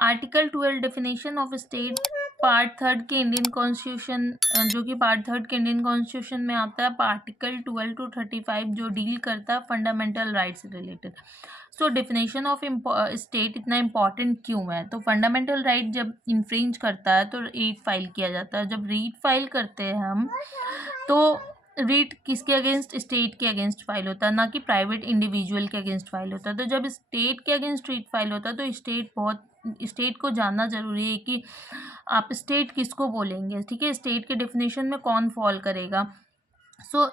Article 12 definition of state, part 3 के Indian constitution, जो कि पार्ट 3 के इंडियन कॉन्स्टिट्यूशन में आता है, आर्टिकल 12 to 35 जो डील करता है फंडामेंटल राइट्स से related. So definition of state इतना इम्पॉर्टेंट क्यों है? तो फंडामेंटल राइट जब इन्फ्रिंज करता है तो रीट फाइल किया जाता है। जब रीट फाइल करते हैं हम, तो रीट किसके अगेंस्ट? स्टेट के अगेंस्ट फाइल होता है, ना कि प्राइवेट इंडिविजुअल के अगेंस्ट फाइल होता है। तो जब स्टेट के अगेंस्ट रीट फाइल होता है तो स्टेट को जानना जरूरी है कि आप स्टेट किसको बोलेंगे, ठीक है, स्टेट के डेफिनेशन में कौन फॉल करेगा।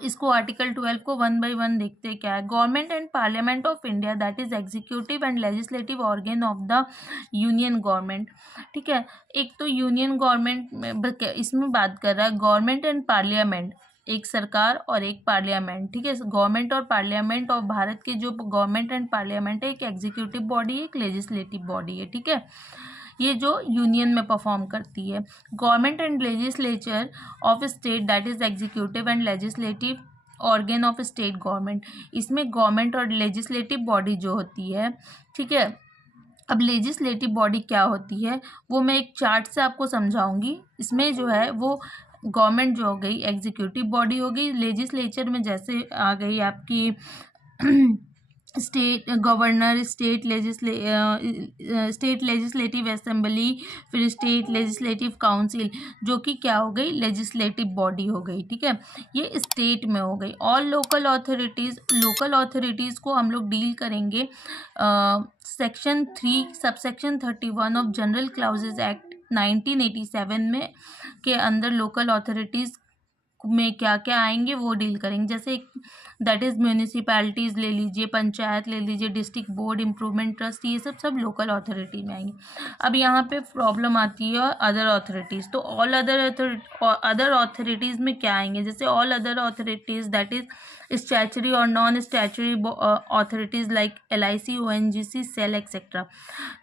इसको आर्टिकल 12 को 1 by 1 देखते हैं। क्या है? Government and parliament of India, that is executive and legislative organ of the union government, ठीक है। एक तो यूनियन गवर्नमेंट इसमें बात कर रहा है, गवर्नमेंट एंड पार्लियामेंट, एक सरकार और एक पार्लियामेंट, ठीक है। गवर्नमेंट और पार्लियामेंट और भारत के जो गवर्नमेंट एंड पार्लियामेंट है, एक एग्जीक्यूटिव बॉडी है, एक लेजिस्लेटिव बॉडी है, ठीक है, ये जो यूनियन में परफॉर्म करती है। Government and legislature of state, that is executive and legislative organ of state government, इसमें गवर्नमेंट और लेजिस्लेटिव बॉडी जो होती है, ठीक है। अब लेजिस्लेटिव बॉडी क्या होती है वो मैं एक चार्ट से आपको समझाऊंगी। इसमें जो है वो गवर्नमेंट जो हो गई एग्जीक्यूटिव बॉडी हो गई, लेजिस्लेचर में जैसे आ गई आपकी state governor, state legislative assembly, फिर स्टेट लेजिस्लेटिव काउंसिल, जो कि क्या हो गई? लेजिस्लेटिव बॉडी हो गई, ठीक है, ये स्टेट में हो गई। ऑल लोकल अथॉरिटीज़ को हम लोग डील करेंगे section 3 subsection 31 of general clauses act 1987 में के अंदर लोकल अथॉरिटीज़ में क्या क्या आएंगे वो डील करेंगे। जैसे दैट इज़ म्यूनिसिपैलिटीज़ ले लीजिए, पंचायत ले लीजिए, डिस्ट्रिक्ट बोर्ड, इम्प्रूवमेंट ट्रस्ट, ये सब लोकल अथॉरिटी में आएंगे। अब यहाँ पे प्रॉब्लम आती है अदर अथॉरिटीज़। तो ऑल अदर अथॉरिटीज़ में क्या आएंगे? जैसे all other authorities that is statutory और non statutory authorities like LIC, ONGC, SAIL etcetera.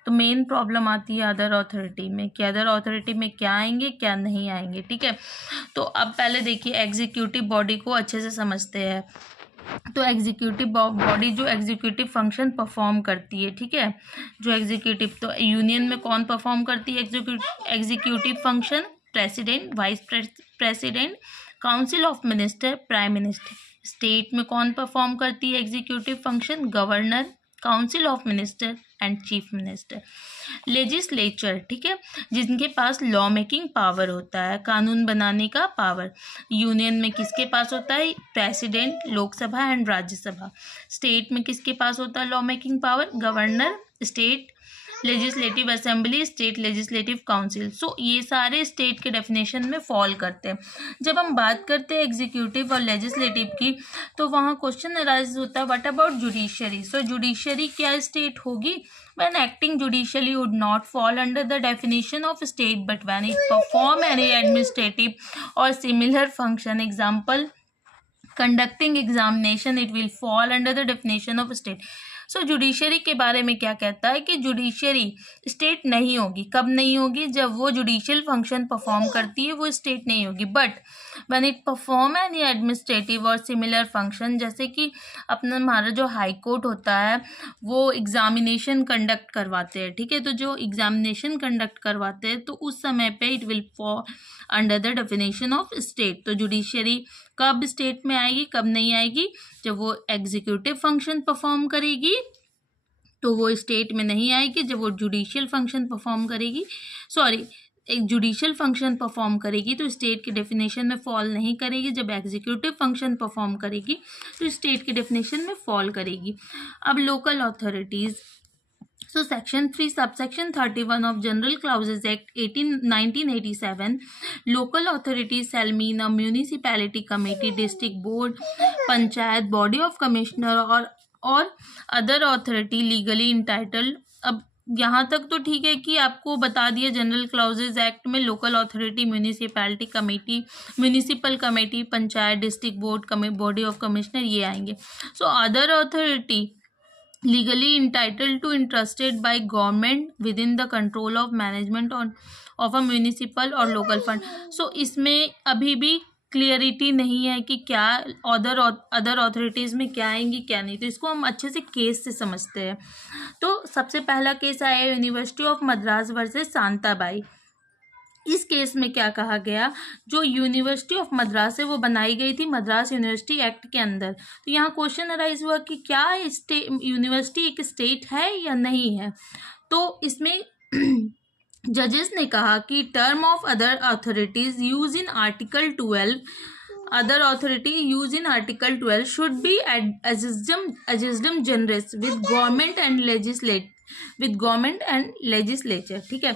तो मेन प्रॉब्लम आती है अदर अथॉरिटी में कि अदर अथॉरिटी में क्या आएंगे क्या नहीं आएंगे, ठीक है। तो अब पहले देखिए एग्जीक्यूटिव बॉडी को अच्छे से समझते हैं। तो एग्जीक्यूटिव बॉडी जो एग्जीक्यूटिव फंक्शन परफॉर्म करती है, ठीक है, जो एग्जीक्यूटिव, तो यूनियन में कौन परफॉर्म करती है executive function? President, vice president, council of minister, prime minister. State में कौन परफॉर्म करती है executive function? Governor, council of minister and chief minister. Legislature, ठीक है, जिनके पास लॉ मेकिंग पावर होता है, कानून बनाने का पावर। यूनियन में किसके पास होता है? President, Lok Sabha and Rajya Sabha. State में किसके पास होता है law making power? Governor, state legislative assembly, state legislative council. So ये सारे स्टेट के डेफिनेशन में फॉल करते हैं। जब हम बात करते हैं एग्जीक्यूटिव और लेजिस्लेटिव की, तो वहाँ क्वेश्चन अराइज होता है what about judiciary. So judiciary क्या स्टेट होगी? When acting judicially would not fall under the definition of state, but when it perform any administrative or similar function, example conducting examination, it will fall under the definition of state. So judiciary के बारे में क्या कहता है कि judiciary state नहीं होगी। कब नहीं होगी? जब वो जुडिशियल फंक्शन परफॉर्म करती है वो स्टेट नहीं होगी। But when it perform any administrative और सिमिलर फंक्शन, जैसे कि अपना हमारा जो हाई कोर्ट होता है वो एग्जामिनेशन कंडक्ट करवाते हैं, ठीक है, तो जो एग्जामिनेशन कंडक्ट करवाते हैं तो उस समय पे it will fall under the definition of state. तो जुडिशरी कब स्टेट में आएगी, कब नहीं आएगी? जब वो एग्जीक्यूटिव फंक्शन परफॉर्म करेगी तो वो स्टेट में नहीं आएगी। जब वो जुडिशियल फंक्शन परफॉर्म करेगी, एक जुडिशियल फंक्शन परफॉर्म करेगी तो स्टेट के डेफिनेशन में फॉल नहीं करेगी। जब एग्जीक्यूटिव फंक्शन परफॉर्म करेगी तो स्टेट के डेफिनेशन में फॉल करेगी। अब local authorities, So Section 3 subsection 31 of General Clauses Act 1987, local authorities shall mean a municipality, committee, district board, panchayat, body of commissioner और other authority legally entitled। अब यहाँ तक तो ठीक है कि आपको बता दिया जनरल क्लाउजेज एक्ट में local authority, municipality committee, municipal committee, panchayat, district board, body of commissioner, ये आएंगे। So other authority legally entitled to entrusted by government within the control of management of a municipal or local fund। सो इसमें अभी भी clarity नहीं है कि क्या other authorities में क्या आएंगी क्या नहीं, तो इसको हम अच्छे से केस से समझते हैं। तो सबसे पहला केस आया university of Madras versus Shantabai. इस केस में क्या कहा गया, जो यूनिवर्सिटी ऑफ मद्रास है वो बनाई गई थी मद्रास यूनिवर्सिटी एक्ट के अंदर। तो यहाँ क्वेश्चन अराइज हुआ कि क्या यूनिवर्सिटी एक स्टेट है या नहीं है। तो इसमें जजेस ने कहा कि term of other authorities use in article 12 other authority used in article 12 should be adjustum generis with government and legislature। ठीक है,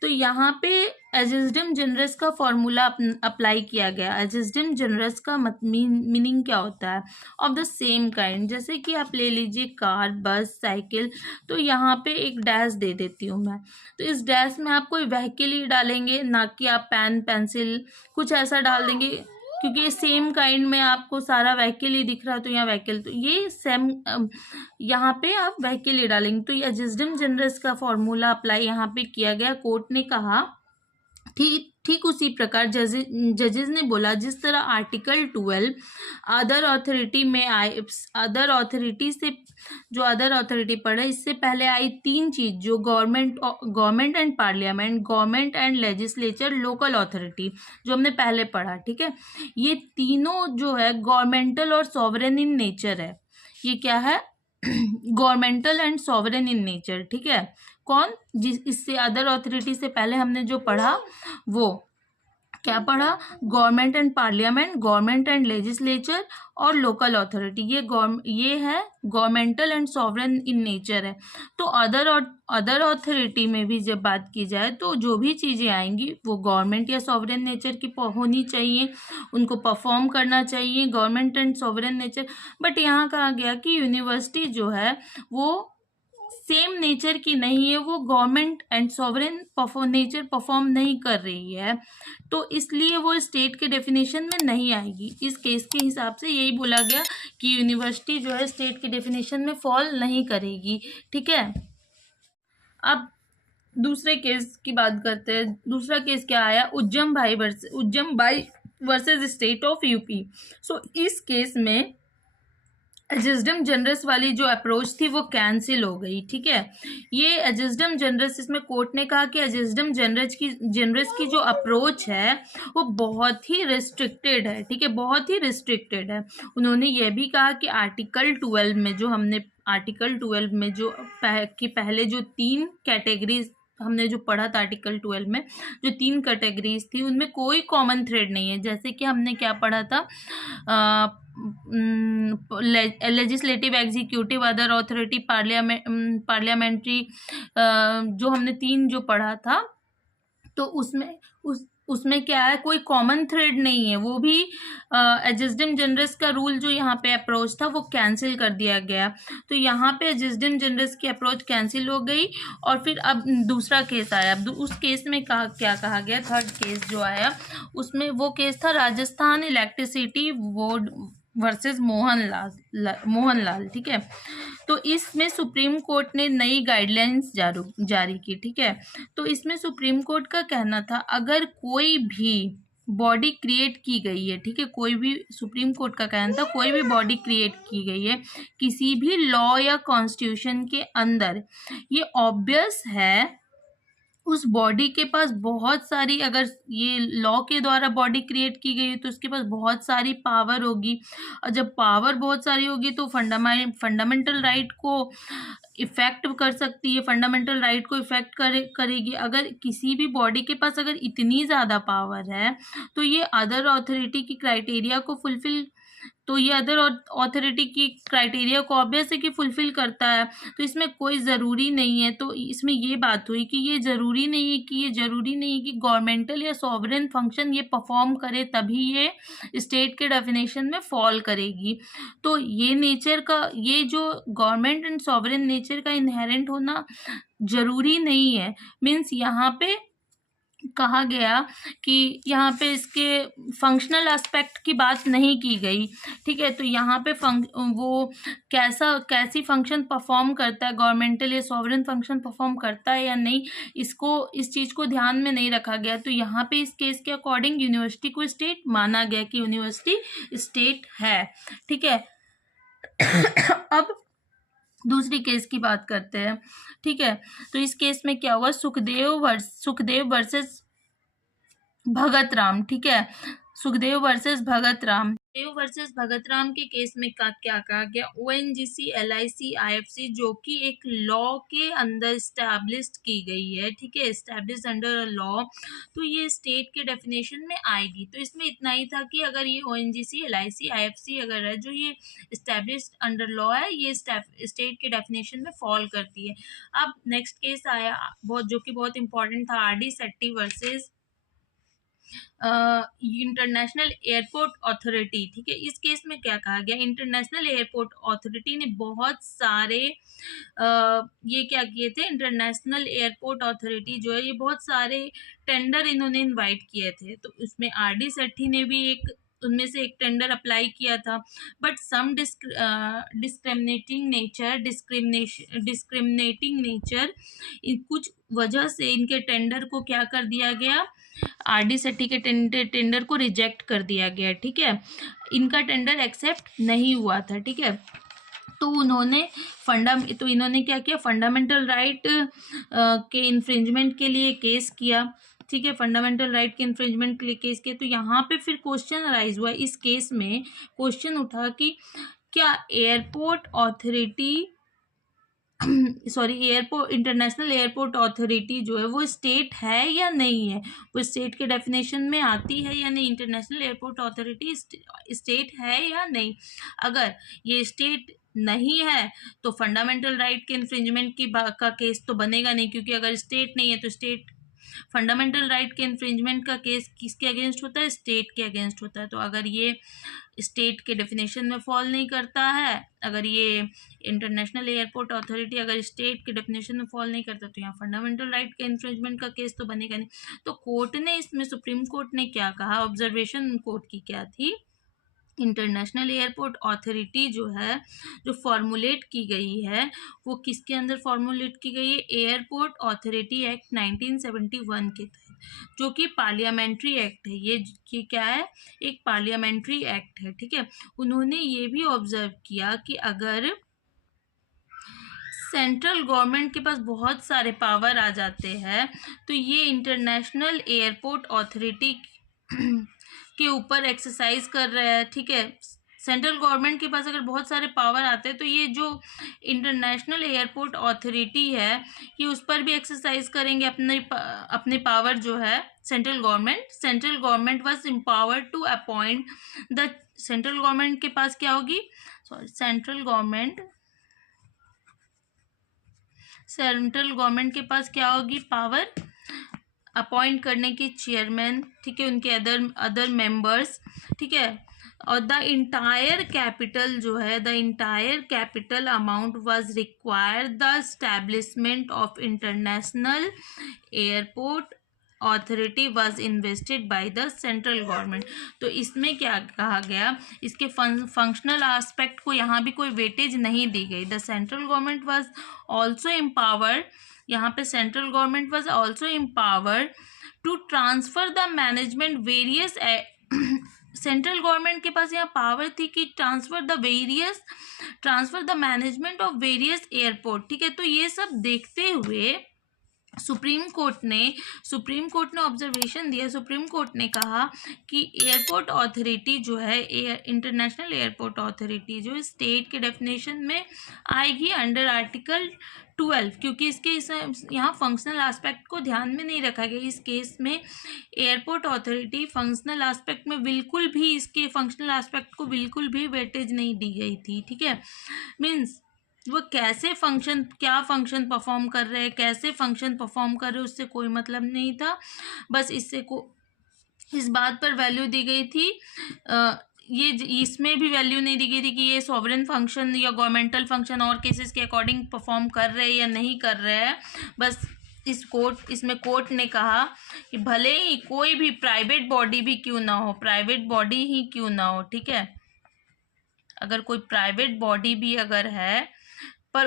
तो यहाँ पे एजिस्डम जनरस का फॉर्मूला अप्लाई किया गया। एजिस्डम जनरस का मीनिंग क्या होता है, ऑफ द सेम काइंड। जैसे कि आप ले लीजिए कार, बस, साइकिल, तो यहाँ पे एक डैश दे देती हूँ मैं, तो इस डैश में आप कोई व्हीकल ही डालेंगे, ना कि आप पेन, पेंसिल कुछ ऐसा डाल देंगे, क्योंकि सेम काइंड में आपको सारा व्हीकल ही दिख रहा है, तो यहाँ व्हीकल, तो ये सेम यहाँ पे आप व्हीकल ही डालेंगे। तो ये एजिस्डम जनरस का फॉर्मूला अप्लाई यहाँ पे किया गया। कोर्ट ने कहा ठीक उसी प्रकार जजेस ने बोला जिस तरह आर्टिकल 12 अदर अथॉरिटी में आए, अदर अथॉरिटी से जो अदर अथॉरिटी पढ़े, इससे पहले आई तीन चीज, जो government and parliament, government and legislature, local authority, जो हमने पहले पढ़ा। ठीक है, ये तीनों जो है गवर्नमेंटल और सॉवरेन इन नेचर है। ये क्या है, governmental and sovereign in nature. ठीक है, कौन, जिस इससे अदर अथॉरिटी से पहले हमने जो पढ़ा वो क्या पढ़ा, government and parliament, government and legislature और लोकल अथॉरिटी। ये है governmental and sovereign in nature है। तो अदर अथॉरिटी में भी जब बात की जाए तो जो भी चीज़ें आएंगी वो गवर्नमेंट या सॉवरेन नेचर की होनी चाहिए, उनको परफॉर्म करना चाहिए, government and sovereign nature. But यहाँ कहा गया कि यूनिवर्सिटी जो है वो सेम नेचर की नहीं है, वो government and sovereign nature perform नहीं कर रही है, तो इसलिए वो स्टेट के डेफिनेशन में नहीं आएगी। इस केस के हिसाब से यही बोला गया कि यूनिवर्सिटी जो है स्टेट के डेफिनेशन में फॉल नहीं करेगी। ठीक है, अब दूसरे केस की बात करते हैं। दूसरा केस क्या आया, Ujjam Bai versus state of UP. So इस केस में एजिस्डम जनरस वाली जो अप्रोच थी वो कैंसिल हो गई। ठीक है, ये एजिस्डम जनरस, इसमें कोर्ट ने कहा कि एजिस्डम जनरस की जो अप्रोच है वो बहुत ही रिस्ट्रिक्टेड है। ठीक है, बहुत ही रिस्ट्रिक्टेड है। उन्होंने ये भी कहा कि आर्टिकल 12 में जो हमने आर्टिकल 12 में जो पहले जो 3 कैटेगरीज हमने जो पढ़ा था, आर्टिकल 12 में जो 3 कैटेगरीज थी उनमें कोई कॉमन थ्रेड नहीं है। जैसे कि हमने क्या पढ़ा था, legislative, executive, other authority, parliamentary, जो हमने 3 जो पढ़ा था, तो उसमें क्या है, कोई कॉमन थ्रेड नहीं है। वो भी एजिस्डम जनरस का रूल जो यहाँ पे अप्रोच था वो कैंसिल कर दिया गया। तो यहाँ पे एजिस्डम जनरस की अप्रोच कैंसिल हो गई। और फिर अब दूसरा केस आया। अब उस केस में क्या कहा गया, थर्ड केस जो आया उसमें वो केस था Rajasthan electricity board versus Mohanlal. ठीक है, तो इसमें सुप्रीम कोर्ट ने नई गाइडलाइंस जारी की। ठीक है, तो इसमें सुप्रीम कोर्ट का कहना था अगर कोई भी बॉडी क्रिएट की गई है, ठीक है, कोई भी, सुप्रीम कोर्ट का कहना था कोई भी बॉडी क्रिएट की गई है किसी भी लॉ या कॉन्स्टिट्यूशन के अंदर, ये ऑब्वियस है उस बॉडी के पास बहुत सारी, अगर ये लॉ के द्वारा बॉडी क्रिएट की गई है तो उसके पास बहुत सारी पावर होगी, और जब पावर बहुत सारी होगी तो फंडामेंटल राइट को इफेक्ट कर सकती है, फंडामेंटल राइट को इफेक्ट करेगी। अगर किसी भी बॉडी के पास अगर इतनी ज़्यादा पावर है तो ये अदर अथॉरिटी की क्राइटेरिया को फुलफिल, तो ये अदर अथॉरिटी की क्राइटेरिया को ऑब्वियस है कि फुलफिल करता है। तो इसमें कोई ज़रूरी नहीं है। तो इसमें ये बात हुई कि ये ज़रूरी नहीं है कि गवर्नमेंटल या सॉवरेन फंक्शन ये परफॉर्म करे तभी ये स्टेट के डेफिनेशन में फॉल करेगी। तो ये नेचर का, ये जो गवर्नमेंट एंड सॉवरेन नेचर का इनहेरेंट होना ज़रूरी नहीं है। मीन्स यहाँ पे कहा गया कि यहाँ पे इसके फंक्शनल एस्पेक्ट की बात नहीं की गई, ठीक है। तो यहाँ पे वो कैसी फंक्शन परफॉर्म करता है, गवर्नमेंटल या सॉवरेन फंक्शन परफॉर्म करता है या नहीं, इस चीज़ को ध्यान में नहीं रखा गया। तो यहाँ पे इस केस के अकॉर्डिंग यूनिवर्सिटी को स्टेट माना गया कि यूनिवर्सिटी स्टेट है, ठीक है। अब दूसरी केस की बात करते हैं, ठीक है। तो इस केस में क्या हुआ, सुखदेव वर्सेस भगत राम, ठीक है। सुखदेव वर्सेस भगत राम के केस में क्या कहा गया, ONGC LIC IFC जो कि एक लॉ के अंदर स्टैब्लिश्ड की गई है, ठीक है, स्टैब्लिश्ड अंडर अ लॉ, तो ये स्टेट के डेफिनेशन में आएगी। तो इसमें इतना ही था कि अगर ये ONGC LIC IFC अगर है जो ये स्टैब्लिश्ड अंडर लॉ है, ये स्टेट के डेफिनेशन में फॉल करती है। अब नेक्स्ट केस आया जो कि बहुत इंपॉर्टेंट था, RD Shetty versus international airport Authority, ठीक है। इस केस में क्या कहा गया, इंटरनेशनल एयरपोर्ट अथॉरिटी ने बहुत सारे ये क्या किए थे, इंटरनेशनल एयरपोर्ट अथॉरिटी जो है ये बहुत सारे टेंडर इन्होंने इनवाइट किए थे। तो उसमें RD सेट्टी ने भी उनमें से एक टेंडर अप्लाई किया था, बट सम डिस्क्रिमिनेटिंग नेचर कुछ वजह से इनके टेंडर को क्या कर दिया गया, RD सेट्टी के टेंडर को रिजेक्ट कर दिया गया, ठीक है। इनका टेंडर एक्सेप्ट नहीं हुआ था, ठीक है। तो इन्होंने क्या किया, फंडामेंटल राइट के इन्फ्रिंजमेंट के लिए केस किया, ठीक है। फंडामेंटल राइट के इन्फ्रिंजमेंट के लिए केस किया। तो यहाँ पे फिर क्वेश्चन अराइज हुआ, इस केस में क्वेश्चन उठा कि क्या airport authority international airport authority जो है वो स्टेट है या नहीं है, वो स्टेट के डेफिनेशन में आती है या नहीं, इंटरनेशनल एयरपोर्ट अथॉरिटी स्टेट है या नहीं। अगर ये स्टेट नहीं है तो फंडामेंटल राइट के इन्फ्रिंजमेंट का केस तो बनेगा नहीं, क्योंकि अगर स्टेट नहीं है तो फंडामेंटल राइट के इन्फ्रिंजमेंट का केस किसके अगेंस्ट होता है, स्टेट के अगेंस्ट होता है। तो अगर ये स्टेट के डेफिनेशन में फॉल नहीं करता है, अगर ये इंटरनेशनल एयरपोर्ट अथॉरिटी अगर स्टेट के डेफिनेशन में फॉल नहीं करता, तो यहाँ फंडामेंटल राइट के इन्फ्रिंजमेंट का केस तो बनेगा नहीं। तो कोर्ट ने इसमें, सुप्रीम कोर्ट ने क्या कहा, ऑब्जर्वेशन कोर्ट की क्या थी, इंटरनेशनल एयरपोर्ट अथॉरिटी जो है, जो फॉर्मुलेट की गई है, वो किसके अंदर फॉर्मुलेट की गई है, एयरपोर्ट अथॉरिटी एक्ट 1971 के तहत, जो कि पार्लियामेंट्री एक्ट है। ये क्या है, एक पार्लियामेंट्री एक्ट है, ठीक है। उन्होंने ये भी ऑब्जर्व किया कि अगर सेंट्रल गवर्नमेंट के पास बहुत सारे पावर आ जाते हैं, तो ये इंटरनेशनल एयरपोर्ट अथॉरिटी के ऊपर एक्सरसाइज कर रहा है, ठीक है। सेंट्रल गवर्नमेंट के पास अगर बहुत सारे पावर आते हैं, तो ये जो इंटरनेशनल एयरपोर्ट अथॉरिटी है, ये उस पर भी एक्सरसाइज करेंगे अपने पावर जो है। Central government was empowered to appoint the, central government के पास क्या होगी, सेंट्रल गवर्नमेंट के पास क्या होगी, पावर अपॉइंट करने की चेयरमैन, ठीक है, उनके अदर मेंबर्स, ठीक है। और the entire capital amount was required the establishment of international airport authority was invested by the central government. तो इसमें क्या कहा गया, इसके फंक्शनल एस्पेक्ट को यहाँ भी कोई वेटेज नहीं दी गई। The central government was also empowered, यहाँ पे central government was also empowered to transfer the management various, central government के पास यहाँ पावर थी कि transfer the management of various airport, ठीक है। तो ये सब देखते हुए सुप्रीम कोर्ट ने ऑब्जर्वेशन दिया। सुप्रीम कोर्ट ने कहा कि एयरपोर्ट अथॉरिटी जो है, इंटरनेशनल एयरपोर्ट अथॉरिटी जो स्टेट के डेफिनेशन में आएगी अंडर आर्टिकल 12, क्योंकि इसके यहाँ फंक्शनल एस्पेक्ट को ध्यान में नहीं रखा गया। इस केस में एयरपोर्ट अथॉरिटी फंक्शनल एस्पेक्ट में बिल्कुल भी, इसके फंक्शनल एस्पेक्ट को बिल्कुल भी वेटेज नहीं दी गई थी, ठीक है। मीन्स वो क्या फंक्शन परफॉर्म कर रहे हैं, कैसे फंक्शन परफॉर्म कर रहे हैं, उससे कोई मतलब नहीं था। बस इस बात पर वैल्यू दी गई थी, ये इसमें भी वैल्यू नहीं दी गई थी कि ये सॉवरेन फंक्शन या गवर्नमेंटल फंक्शन और केसेस के अकॉर्डिंग परफॉर्म कर रहे हैं या नहीं कर रहे हैं। बस इसमें कोर्ट ने कहा कि भले ही कोई भी प्राइवेट बॉडी भी क्यों ना हो, प्राइवेट बॉडी ही क्यों ना हो, ठीक है, अगर कोई प्राइवेट बॉडी भी अगर है पर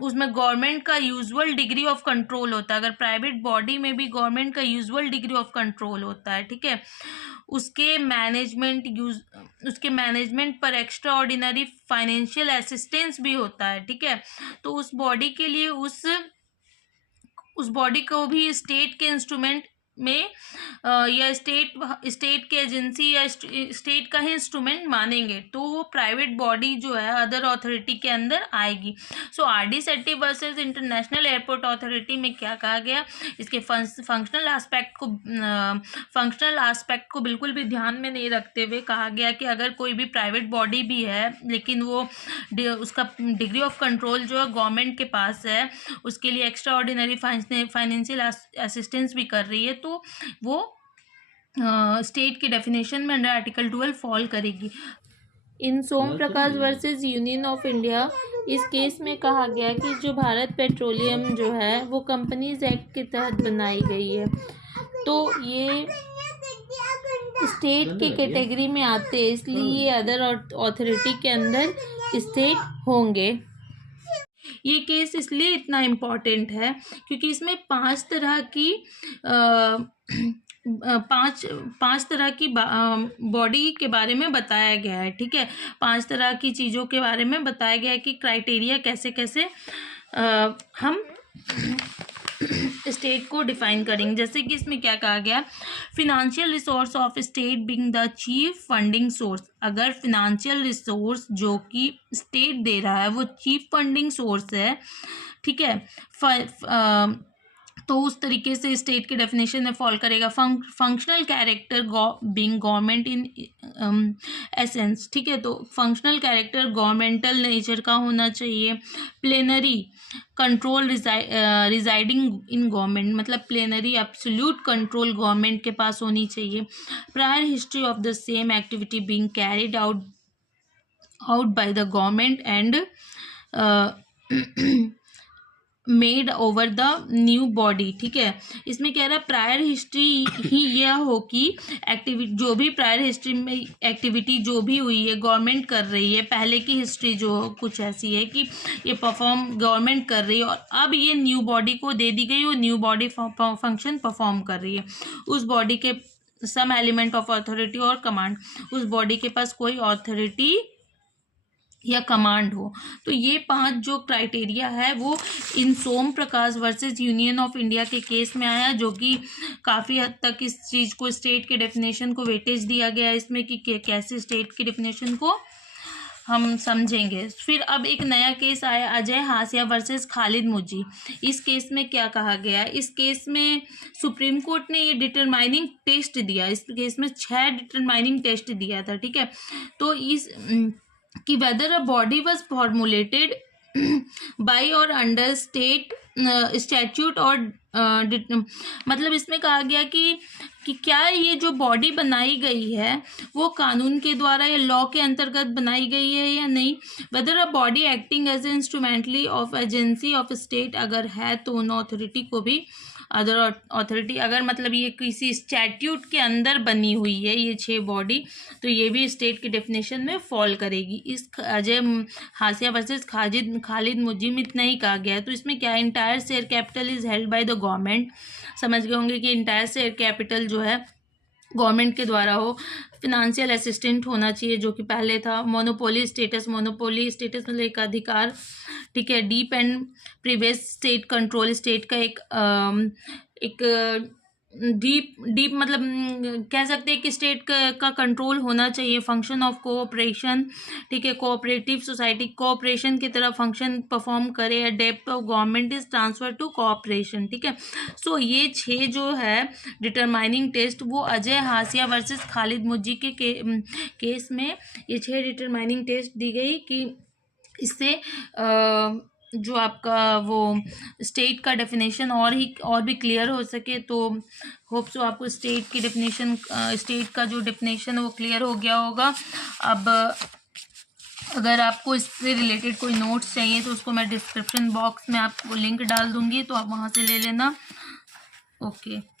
उसमें गवर्नमेंट का यूजुअल डिग्री ऑफ कंट्रोल होता है, अगर प्राइवेट बॉडी में भी गवर्नमेंट का यूजुअल डिग्री ऑफ कंट्रोल होता है, ठीक है, उसके मैनेजमेंट पर एक्स्ट्रा ऑर्डिनरी फाइनेंशियल असिस्टेंस भी होता है, ठीक है, तो उस बॉडी के लिए उस बॉडी को भी स्टेट के इंस्ट्रूमेंट में या स्टेट के एजेंसी या स्टेट का ही इंस्ट्रूमेंट मानेंगे, तो वो प्राइवेट बॉडी जो है अदर अथॉरिटी के अंदर आएगी। So R D. Shetty versus international airport authority में क्या कहा गया, इसके फंक्शनल एस्पेक्ट को बिल्कुल भी ध्यान में नहीं रखते हुए कहा गया कि अगर कोई भी प्राइवेट बॉडी भी है लेकिन वो उसका डिग्री ऑफ कंट्रोल जो है गवर्नमेंट के पास है, उसके लिए एक्स्ट्रा ऑर्डिनरी फाइनेंशियल असिस्टेंस भी कर रही है, तो वो स्टेट की डेफिनेशन में अंडर आर्टिकल 12 फॉल करेगी। इन सोम प्रकाश वर्सेस यूनियन ऑफ इंडिया, इस केस में कहा गया कि जो भारत पेट्रोलियम जो है वो कंपनीज एक्ट के तहत बनाई गई है, तो ये स्टेट के कैटेगरी में आते हैं, इसलिए ये अदर अथॉरिटी के अंदर स्टेट होंगे। ये केस इसलिए इतना इम्पॉर्टेंट है क्योंकि इसमें पांच तरह की बॉडी के बारे में बताया गया है, ठीक है, 5 तरह की चीज़ों के बारे में बताया गया है कि क्राइटेरिया कैसे कैसे हम स्टेट को डिफाइन करेंगे। जैसे कि इसमें क्या कहा गया, financial resource of state being the chief funding source, अगर फिनेंशियल रिसोर्स जो कि स्टेट दे रहा है वो चीफ फंडिंग सोर्स है, ठीक है, तो उस तरीके से स्टेट के डेफिनेशन में फॉल करेगा। Functional character being government in essence, ठीक है, तो फंक्शनल कैरेक्टर गवर्नमेंटल नेचर का होना चाहिए। Plenary control residing in government, मतलब प्लेनरी एब्सोल्यूट कंट्रोल गवर्नमेंट के पास होनी चाहिए। Prior history of the same activity being carried out by the government and made over the new body, ठीक है, इसमें कह रहा है प्रायर हिस्ट्री ही यह हो कि एक्टिविटी जो भी प्रायर हिस्ट्री में एक्टिविटी जो भी हुई है गवर्नमेंट कर रही है, पहले की हिस्ट्री जो कुछ ऐसी है कि ये गवर्नमेंट कर रही है और अब ये न्यू बॉडी को दे दी गई और न्यू बॉडी फंक्शन परफॉर्म कर रही है, उस बॉडी के सम एलिमेंट ऑफ अथॉरिटी और कमांड, उस बॉडी के पास कोई अथॉरिटी या कमांड हो। तो ये 5 जो क्राइटेरिया है वो इन सोम प्रकाश वर्सेस यूनियन ऑफ इंडिया के केस में आया, जो कि काफ़ी हद तक इस चीज़ को स्टेट के डेफिनेशन को वेटेज दिया गया है इसमें कि कैसे स्टेट की डेफिनेशन को हम समझेंगे। फिर अब एक नया केस आया, अजय हासिया वर्सेस खालिद मुजी। इस केस में क्या कहा गया, इस केस में सुप्रीम कोर्ट ने ये डिटरमाइनिंग टेस्ट दिया, इस केस में 6 डिटरमाइनिंग टेस्ट दिया था, ठीक है, तो इस कि weather a body was formulated by और अंडर स्टेट स्टैट्यूट और मतलब इसमें कहा गया कि क्या ये जो बॉडी बनाई गई है वो कानून के द्वारा या लॉ के अंतर्गत बनाई गई है या नहीं। Whether a body acting as a instrumentality of agency of state अगर है तो उन अथॉरिटी को भी अदर अथॉरिटी, अगर मतलब ये किसी स्टैट्यूट के अंदर बनी हुई है ये 6 बॉडी, तो ये भी स्टेट की डेफिनेशन में फॉल करेगी। इस अजय हासिया वर्सेस खालिद मुजी में इतना ही कहा गया है। तो इसमें क्या है, entire share capital is held by the government, समझ गए होंगे कि इंटायर शेयर कैपिटल जो है गवर्नमेंट के द्वारा हो। फिनेंशियल असिस्टेंट होना चाहिए जो कि पहले था। मोनोपोली स्टेटस मतलब एक अधिकार, ठीक है। Deep and previous state control, state का एक डीप मतलब कह सकते हैं कि स्टेट का कंट्रोल होना चाहिए। फंक्शन ऑफ कोऑपरेशन, ठीक है, कोऑपरेटिव सोसाइटी कोऑपरेशन की तरह फंक्शन परफॉर्म करे। Depth of government is transfer to cooperation, ठीक है। सो ये 6 जो है डिटरमाइनिंग टेस्ट वो अजय हासिया वर्सेस खालिद मुजी के केस में ये 6 डिटरमाइनिंग टेस्ट दी गई कि इससे जो आपका वो स्टेट का डेफिनेशन और भी क्लियर हो सके। तो होप सो आपको स्टेट की डेफिनेशन, स्टेट का जो डेफिनेशन है वो क्लियर हो गया होगा। अब अगर आपको इससे रिलेटेड कोई नोट्स चाहिए तो उसको मैं डिस्क्रिप्शन बॉक्स में आपको लिंक डाल दूँगी, तो आप वहाँ से ले लेना। ओके।